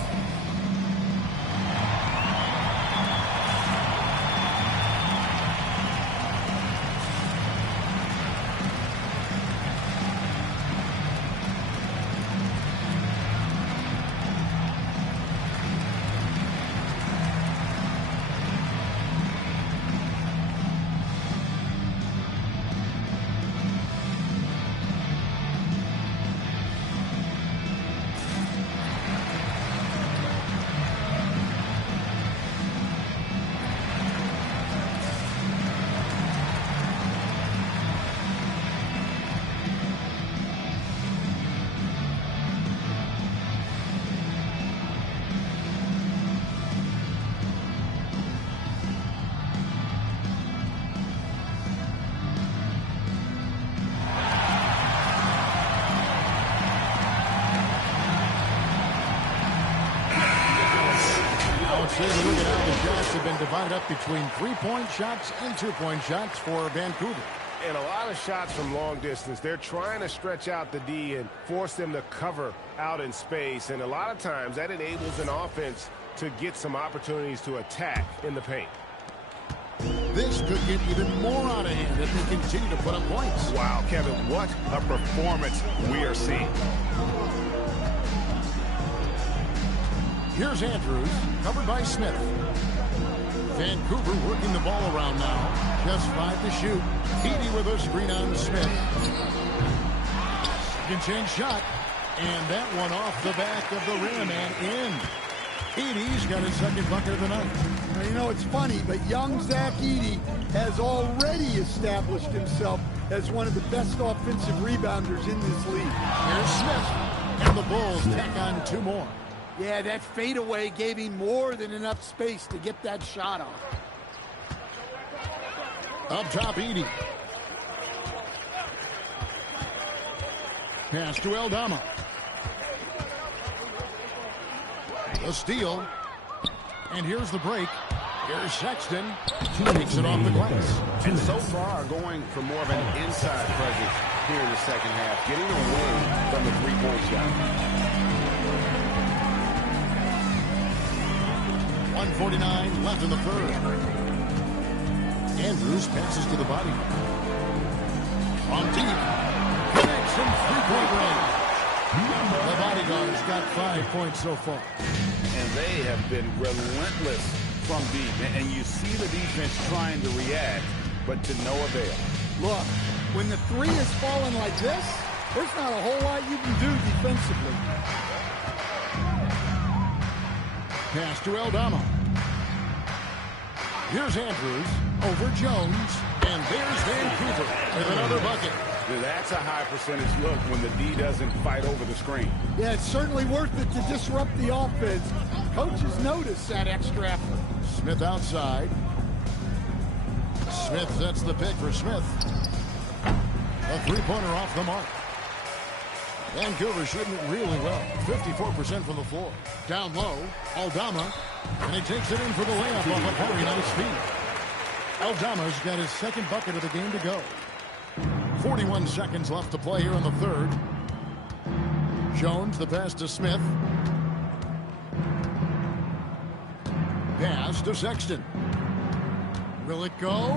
Look at how the shots have been divided up between 3-point shots and 2-point shots for Vancouver. And a lot of shots from long distance. They're trying to stretch out the D and force them to cover out in space. And a lot of times that enables an offense to get some opportunities to attack in the paint. This could get even more out of hand if they continue to put up points. Wow, Kevin, what a performance we are seeing. Here's Andrews, covered by Smith. Vancouver working the ball around now. Just 5 to shoot. Edey with a screen on Smith. Second chance shot. And that one off the back of the rim and in. Edey's got his second bucket of the night. Now, you know, it's funny, but young Zach Edey has already established himself as one of the best offensive rebounders in this league. Here's Smith. And the Bulls tack on 2 more. Yeah, that fadeaway gave him more than enough space to get that shot off. Up top, Edey. Pass to Aldama. A steal. And here's the break. Here's Sexton. Takes it off the glass. And so far, going for more of an inside presence here in the second half, getting away from the three-point shot. 1:49 left in the third. Andrews passes to the body. On deep. Connects from three-point range. The bodyguard's got 5 points so far. And they have been relentless from deep. And you see the defense trying to react, but to no avail. Look, when the three is falling like this, there's not a whole lot you can do defensively. Pass to Aldama. Here's Andrews over Jones. And there's Vancouver with another bucket. That's a high percentage look when the D doesn't fight over the screen. Yeah, it's certainly worth it to disrupt the offense. Coaches notice that extra effort. Smith outside. Smith sets the pick for Smith. A three-pointer off the mark. Vancouver shooting it really well. 54% from the floor. Down low, Aldama. And he takes it in for the layup off a very nice feed. Aldama's got his second bucket of the game to go. 41 seconds left to play here in the third. Jones, the pass to Smith. Pass to Sexton. Will it go?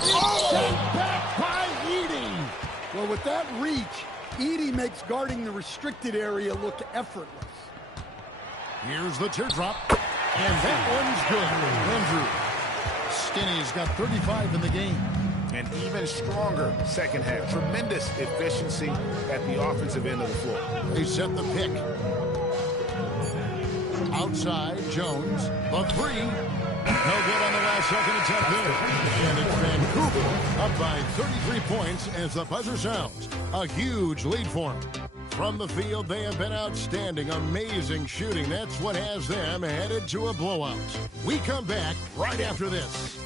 Sent back by Edey. Well, with that reach, Edey makes guarding the restricted area look effortless. Here's the teardrop. And that one's good. Andrew. Skinny's got 35 in the game. An even stronger second half. Tremendous efficiency at the offensive end of the floor. They set the pick. Outside, Jones. The three. No good on the last second attempt there. And it's Vancouver up by 33 points as the buzzer sounds. A huge lead for them. From the field, they have been outstanding. Amazing shooting. That's what has them headed to a blowout. We come back right after this.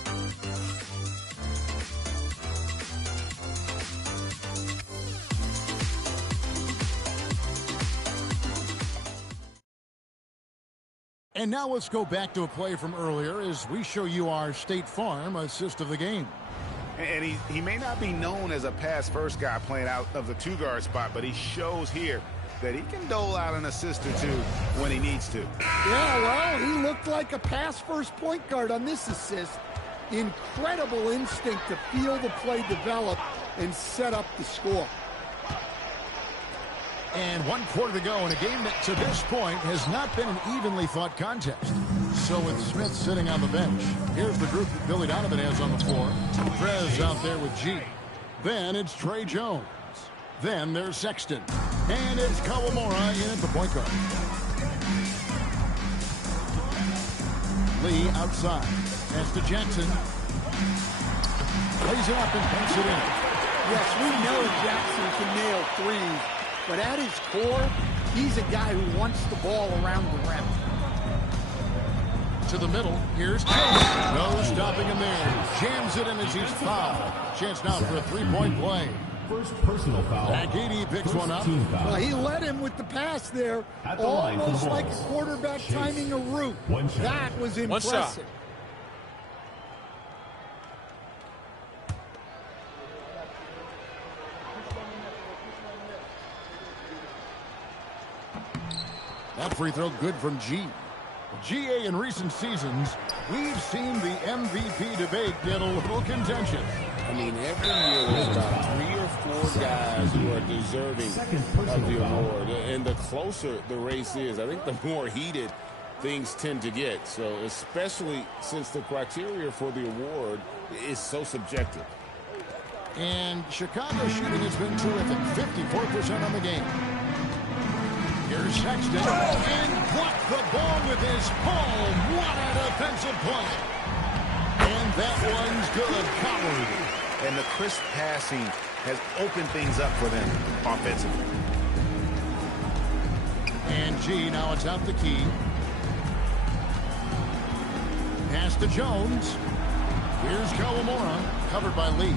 And now let's go back to a play from earlier as we show you our State Farm assist of the game. And he may not be known as a pass-first guy playing out of the two-guard spot, but he shows here that he can dole out an assist or two when he needs to. Yeah, well, he looked like a pass-first point guard on this assist. Incredible instinct to feel the play develop and set up the score. And 1 quarter to go in a game that to this point has not been an evenly fought contest. So with Smith sitting on the bench, here's the group that Billy Donovan has on the floor. Prez out there with G. Then it's Trey Jones. Then there's Sexton. And it's Kawamura in at the point guard. Lee outside. Pass to Jackson. Lays it up and banks it in. Yes, we know Jackson can nail threes. But at his core, he's a guy who wants the ball around the rim. To the middle, here's Chase. No stopping him there. Jams it in as he's fouled. Chance now for a three-point play. First personal foul. Agidi picks one up. Well, he led him with the pass there, almost like a quarterback timing a route. That was impressive. That free throw good from G. GA in recent seasons, we've seen the MVP debate get a little contentious. I mean, every year there's about 3 or 4 guys who are deserving of the award. And the closer the race is, I think the more heated things tend to get. So especially since the criteria for the award is so subjective. And Chicago's shooting has been terrific. 54% on the game. Here's Sexton, and blocked the ball with his palm. What a defensive play. And that one's good. Coward. And the crisp passing has opened things up for them offensively. And G now it's out the key. Pass to Jones. Here's Kawamura, covered by Lee.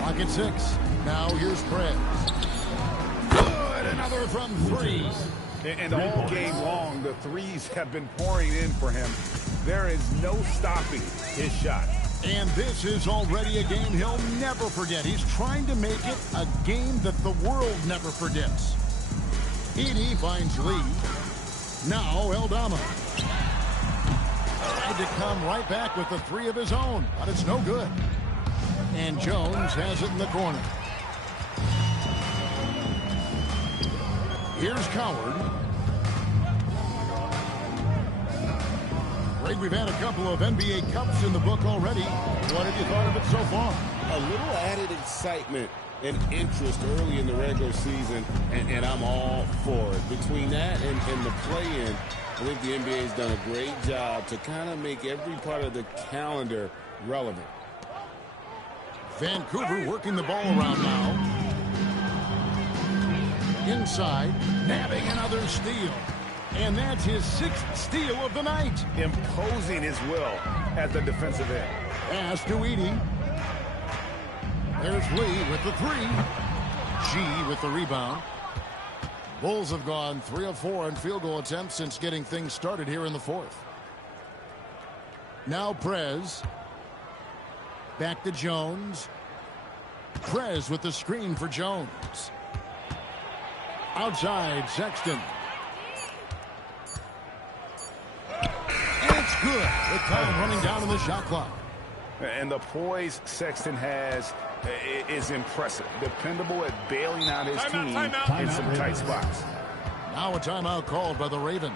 Lock at 6. Now here's Prez. Good, another from 3. And all game long, the threes have been pouring in for him. There is no stopping his shot. And this is already a game he'll never forget. He's trying to make it a game that the world never forgets. Edey finds Lee. Now Aldama. Tried to come right back with the three of his own, but it's no good. And Jones has it in the corner. Here's Coward. Greg, we've had a couple of NBA Cups in the book already. What have you thought of it so far? A little added excitement and interest early in the regular season, and I'm all for it. Between that and the play-in, I think the NBA's done a great job to kind of make every part of the calendar relevant. Vancouver working the ball around now. Inside, nabbing another steal. And that's his 6th steal of the night. Imposing his will at the defensive end. Pass to Edey. There's Lee with the three. G with the rebound. Bulls have gone 3 of 4 on field goal attempts since getting things started here in the fourth. Now Prez. Back to Jones. Prez with the screen for Jones. Outside, Sexton. And it's good. With time running down in the shot clock. And the poise Sexton has is impressive. Dependable at bailing out his team in some tight spots. Now a timeout called by the Ravens.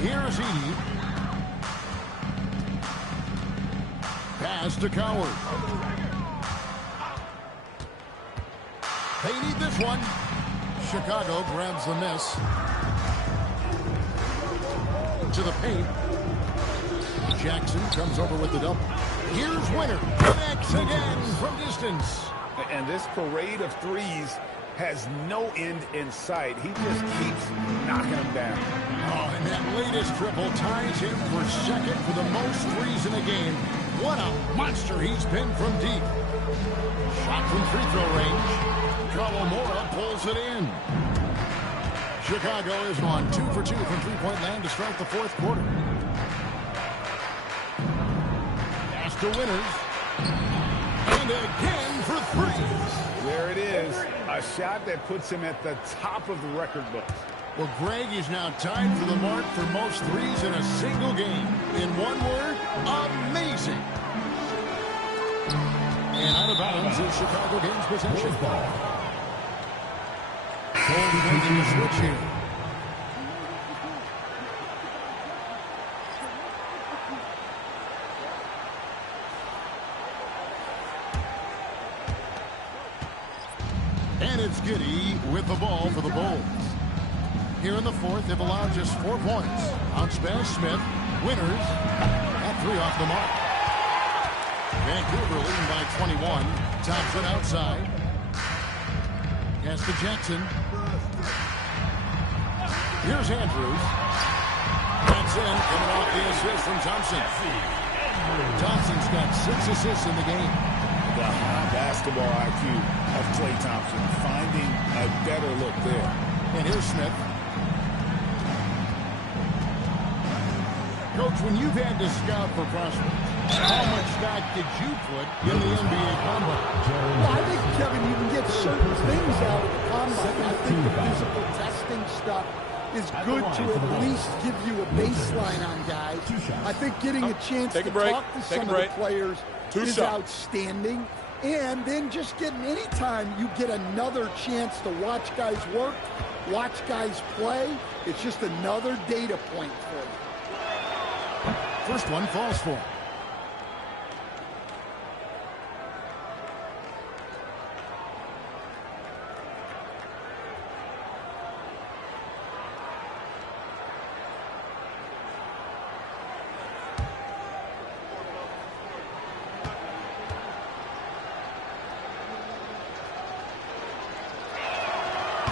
Here's Edey. Pass to Coward. They need this one. Chicago grabs the miss. To the paint. Jackson comes over with the double. Here's Winter. Connects again from distance. And this parade of threes has no end in sight. He just keeps knocking them down. Oh, and that latest triple ties him for second for the most threes in a game. What a monster he's been from deep. Shot from free throw range. Kawamura pulls it in. Chicago is on 2 for 2 from three-point land to start the fourth quarter. Pass to Winters. And again for three. There it is. A shot that puts him at the top of the record books. Well, Greg is now tied for the mark for most threes in a single game. In one word, amazing. And out of bounds is Chicago gains possession. Making a switch here. And it's Giddey with the ball for the Bulls. Here in the fourth, they've allowed just 4 points. Bounce pass, Smith. Winters. That three off the mark. Vancouver leading by 21. Thompson outside. Pass to Jackson. Here's Andrews. That's in, coming off the assist from Thompson. Thompson's got 6 assists in the game. The high basketball IQ of Klay Thompson, finding a better look there. And here's Smith. Coach, when you've had to scout for prospects, how much stock did you put in the NBA Combine? Well, I think, Kevin, you can get certain things out of the Combine. I think the physical testing stuff is good to at least give you a baseline on guys. I think getting a chance to talk to some of the players is outstanding. And then just getting anytime you get another chance to watch guys work, watch guys play, it's just another data point for you. First one falls for him.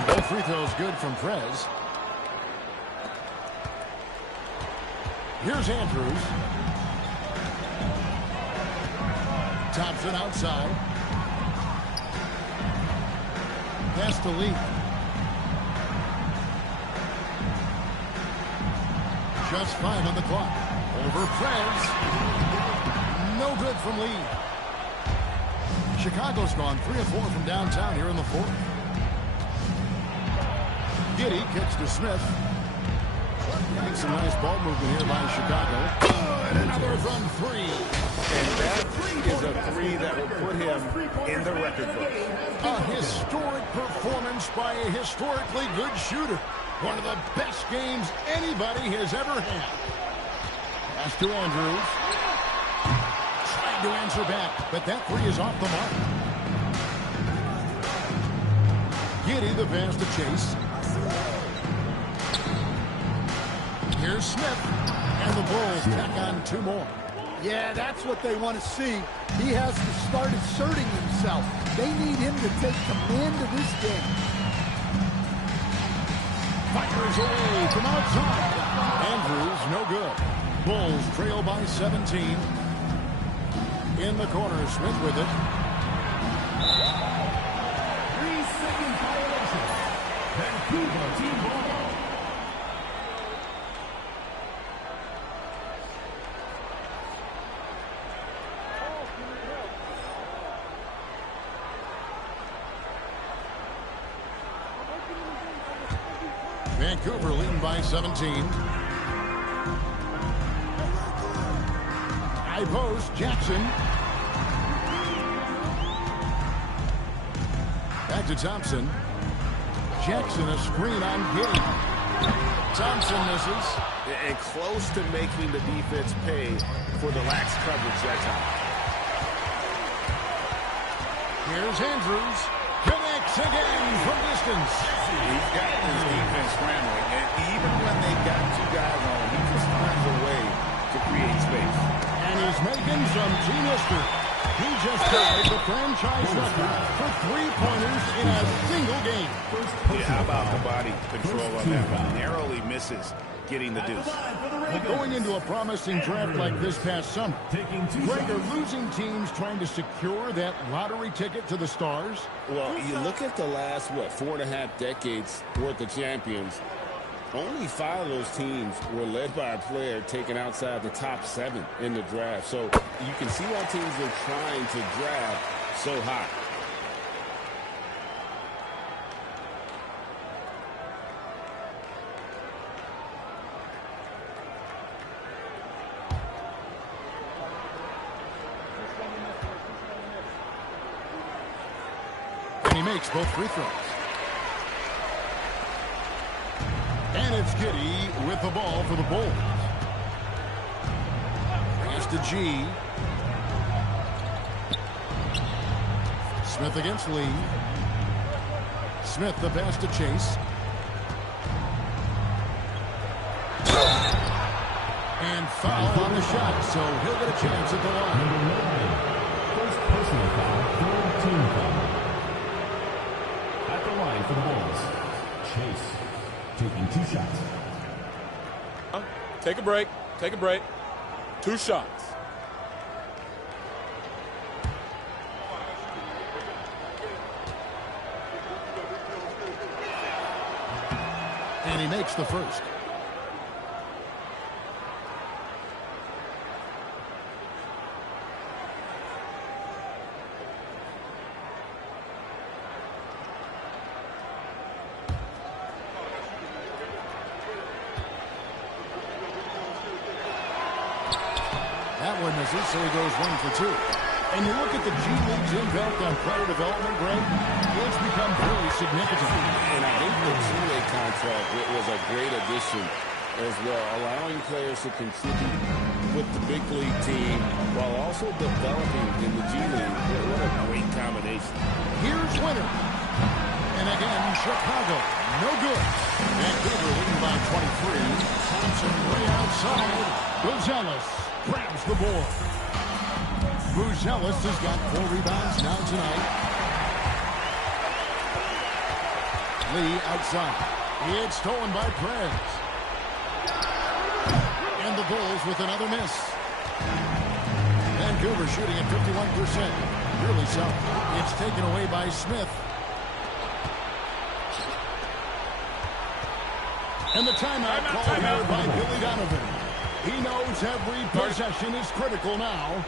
Both free throws good from Prez. Here's Andrews. Thompson outside. Pass to Lee. Just 5 on the clock. Over Prez. No good from Lee. Chicago's gone 3 of 4 from downtown here in the fourth. Giddey kicks to Smith. Makes some nice ball movement here by Chicago. Good, another from 3. And that is a 3 that will put him in the record book. A historic performance by a historically good shooter. One of the best games anybody has ever had. Pass to Andrews. Trying to answer back, but that 3 is off the mark. Giddey the pass to Chase. Here's Smith, and the Bulls tack on 2 more. Yeah, that's what they want to see. He has to start asserting himself. They need him to take command of this game. Fires away from outside. Andrews, no good. Bulls trail by 17. In the corner, Smith with it. 3-second violation. Vancouver team ball. Vancouver leading by 17. High post, Jackson. Back to Thompson. Jackson a screen on Giddey. Thompson misses. And close to making the defense pay for the lax coverage that time. Here's Andrews. Connects again from distance. He's got his defense scrambling, and even when they got 2 guys on him, he just finds a way to create space. And he's making some team history. He just tied the franchise record for 3-pointers in a single game. Yeah, how about the body control on that one? Narrowly misses getting the deuce. Going into a promising draft like this past summer, Greg, are losing teams trying to secure that lottery ticket to the stars? Well, you look at the last, 4.5 decades worth of champions. Only 5 of those teams were led by a player taken outside the top 7 in the draft. So you can see why teams are trying to draft so high. And he makes both free throws. And it's Giddey with the ball for the Bulls. Pass to G. Smith against Lee. Smith the pass to Chase. And foul on the shot, so he'll get a chance at the line. Take a break. Take a break. 2 shots. And he makes the first. That one misses, so he goes 1 for 2. And you look at the G League's impact on player development, Greg, it's become very significant. And I think the two-way contract was a great addition as well, allowing players to contribute with the big league team while also developing in the G League. What a great combination. Here's Winter. And again, Chicago. No good. Vancouver leading by 23. Thompson way outside. Gonzalez grabs the board. Gonzalez has got 4 rebounds now tonight. Lee outside. It's stolen by Perez. And the Bulls with another miss. Vancouver shooting at 51%. Really so. It's taken away by Smith. And the timeout called here by Billy Donovan. He knows every possession is critical now.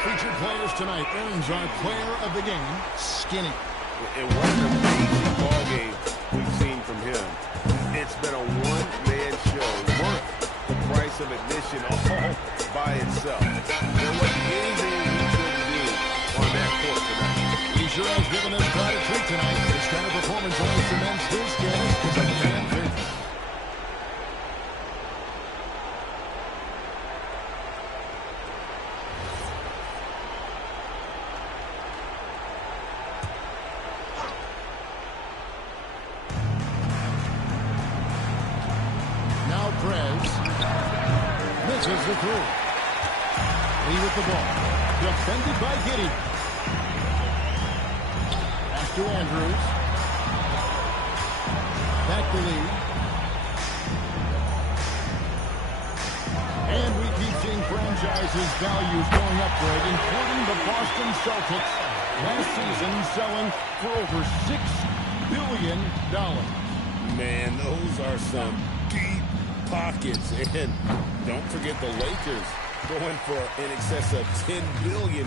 Featured players tonight earns our player of the game, Skinny. And what an amazing ball game we've seen from him. It's been a one-man show worth the price of admission all by itself. There wasn't anything he couldn't do on that court tonight. He sure has given this crowd a treat tonight. This kind of performance only cements his status as a fan favorite. Misses the through. Lee with the ball. Defended by Giddey. Pass to Andrews. Back to Lee. And we keep seeing franchises' values going up, Greg, including the Boston Celtics last season selling for over $6 billion. Man, those are some deep pockets. And don't forget the Lakers going for in excess of $10 billion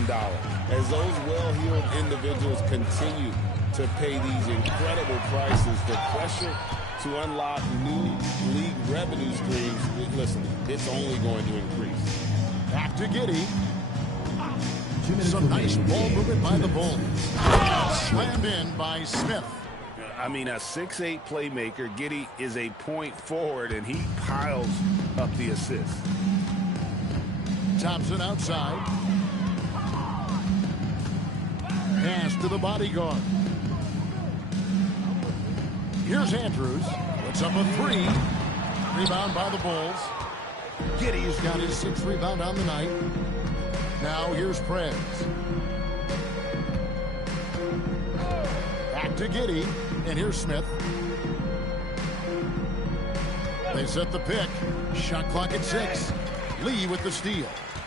as those well-heeled individuals continue to pay these incredible prices. The pressure to unlock new league revenue streams, listen, it's only going to increase. Back to Giddey. Some nice ball movement by the Bulls. Slammed in by Smith. I mean, a 6'8" playmaker. Giddey is a point forward, and he piles up the assists. Thompson outside. Pass to the bodyguard. Here's Andrews. Puts up a 3. Rebound by the Bulls. Giddey's got his 6th rebound on the night. Now here's Prez. Back to Giddey, and here's Smith. They set the pick. Shot clock at 6. Lee with the steal.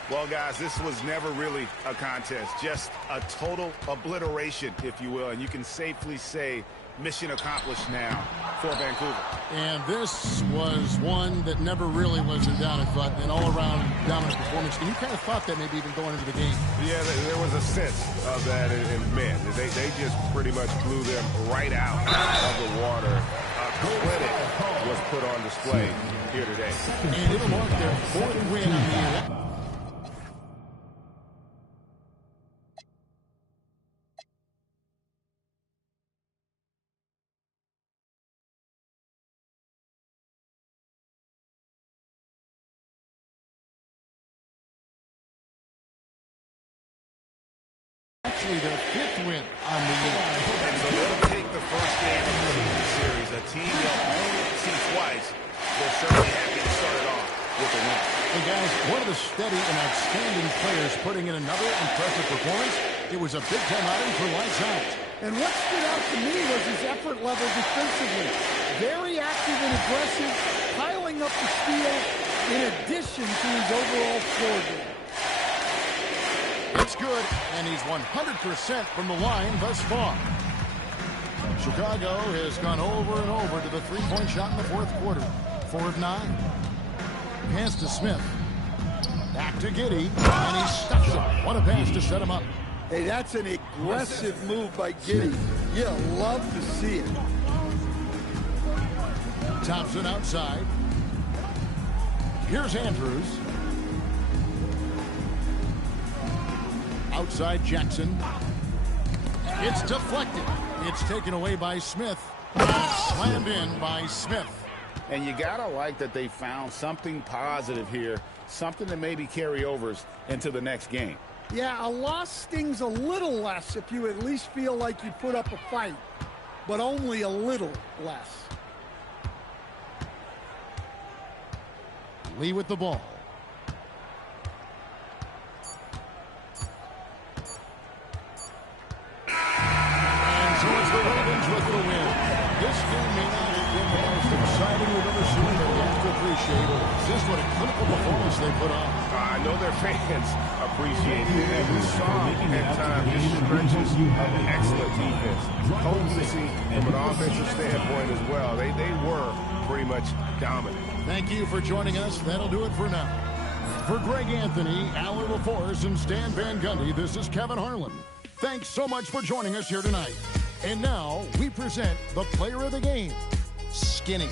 Well, guys, this was never really a contest, just a total obliteration, if you will, and you can safely say mission accomplished now for Vancouver. And this was one that never really was in doubt, I thought, an all-around dominant performance. And you kind of thought that maybe even going into the game. Yeah, there was a sense of that in men. They just pretty much blew them right out of the water. Clinic was put on display here today. And it'll mark their 4th win on the year. Actually, their 5th win on the year. And so they'll take the first game of the series. A team they'll only see twice. They're certainly happy to start it off with a win. And guys, one of the steady and outstanding players putting in another impressive performance. It was a big-time outing for lights out. And what stood out to me was his effort level defensively. Very active and aggressive, piling up the steals in addition to his overall score game. It's good, and he's 100% from the line thus far. Chicago has gone over and over to the three-point shot in the 4th quarter. 4 of 9. Pass to Smith. Back to Giddey, and he stuffs him. What a pass to set him up. Hey, that's an aggressive move by Giddey. You love to see it. Thompson outside. Here's Andrews. Outside Jackson. It's deflected. It's taken away by Smith. Slammed in by Smith. And you got to like that they found something positive here, something that maybe carry overs into the next game. Yeah, a loss stings a little less if you at least feel like you put up a fight, but only a little less. Lee with the ball. And so it's the Ravens with the win. This game may not have been the most exciting we've ever seen, but we have to appreciate just what a clinical performance they put on. I know their fans appreciate it, and we saw at times just stretches of excellent defense, potency from an offensive standpoint as well. They were pretty much dominant. Thank you for joining us. That'll do it for now. For Greg Anthony, Alan LaForce, and Stan Van Gundy, this is Kevin Harlan. Thanks so much for joining us here tonight. And now we present the player of the game, Skinny.